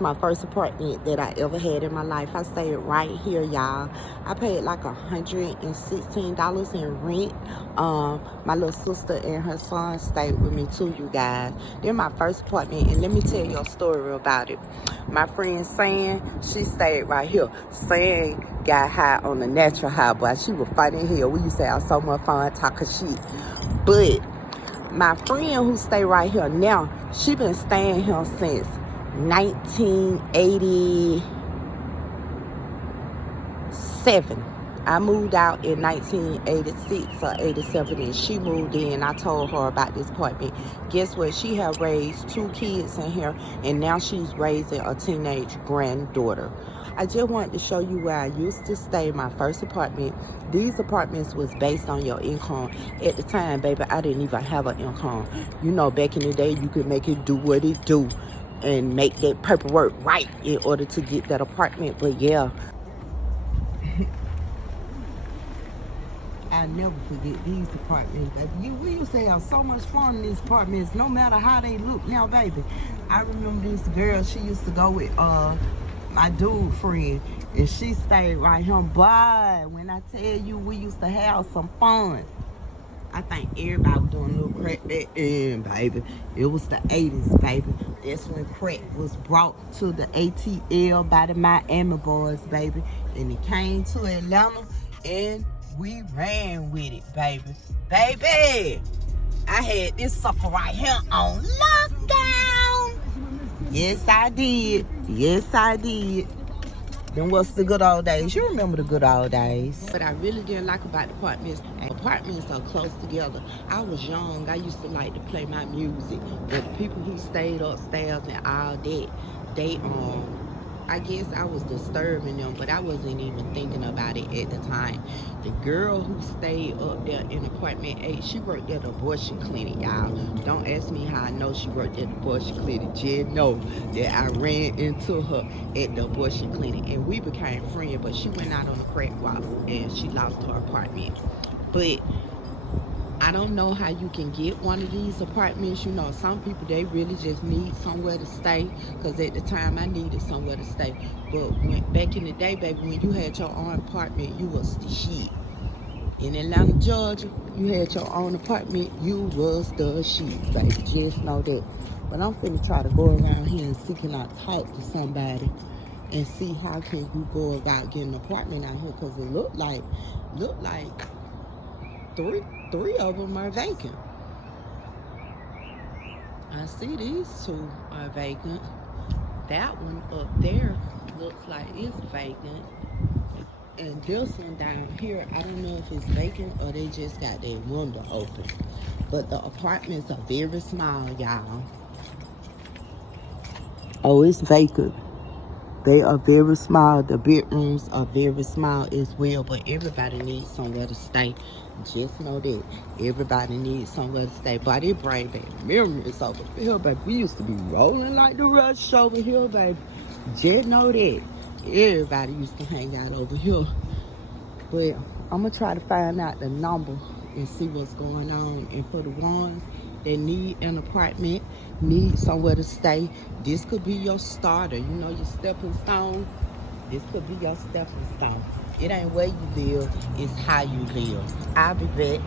was my first apartment that I ever had in my life. I stayed right here, y'all. I paid like $116 in rent. My little sister and her son stayed with me too, you guys. They're my first apartment, and let me tell you a story about it. My friend San, she stayed right here. San got high on the natural high, boy. She was funny here. We used to have so much fun talking shit. But my friend who stay right here now, she been staying here since 1987. I moved out in 1986 or 87, and she moved in. I told her about this apartment. Guess what? She had raised 2 kids in here, and now she's raising a teenage granddaughter. I just wanted to show you where I used to stay, my first apartment. These apartments was based on your income. At the time, baby, I didn't even have an income. You know, back in the day, you could make it do what it do and make that paperwork right in order to get that apartment. But yeah, I never forget these apartments, baby. We used to have so much fun in these apartments, no matter how they look now, baby. I remember this girl, she used to go with my dude friend, and she stayed right here. Boy, when I tell you, we used to have some fun. I think everybody was doing a little crack back then, baby. It was the 80s, baby. That's when crack was brought to the ATL by the Miami boys, baby. And it came to Atlanta, and we ran with it, baby. Baby, I had this sucker right here on lockdown. Yes, I did. Yes, I did. Then what's the good old days? You remember the good old days. What I really didn't like about apartments are close together. I was young. I used to like to play my music. But the people who stayed upstairs and all that, they I guess I was disturbing them, but I wasn't even thinking about it at the time. The girl who stayed up there in apartment 8, she worked at the abortion clinic, y'all. Don't ask me how I know she worked at the abortion clinic. Just know that I ran into her at the abortion clinic, and we became friends, but she went out on a crack walk, and she lost her apartment. But I don't know how you can get one of these apartments. You know, some people, they really just need somewhere to stay, because at the time I needed somewhere to stay. But back in the day, baby, when you had your own apartment, you was the shit. In Atlanta, Georgia, you had your own apartment, you was the shit, baby. Just know that. But I'm finna try to go around here and see, can I talk to somebody and see how can you go about getting an apartment out here, because it look like three of them are vacant. I see these 2 are vacant. That one up there looks like it's vacant. And this one down here, I don't know if it's vacant or they just got their window open. But the apartments are very small, y'all. Oh, it's vacant. They are very small. The bedrooms are very small as well, but everybody needs somewhere to stay. Just know that. Everybody needs somewhere to stay. But it bring back memories over here, baby. We used to be rolling like the rush over here, baby. Just know that. Everybody used to hang out over here. But I'm going to try to find out the number and see what's going on. And for the ones that need an apartment, need somewhere to stay, this could be your starter. You know, your stepping stone. This could be your stepping stone. It ain't where you live, it's how you live. I'll be back.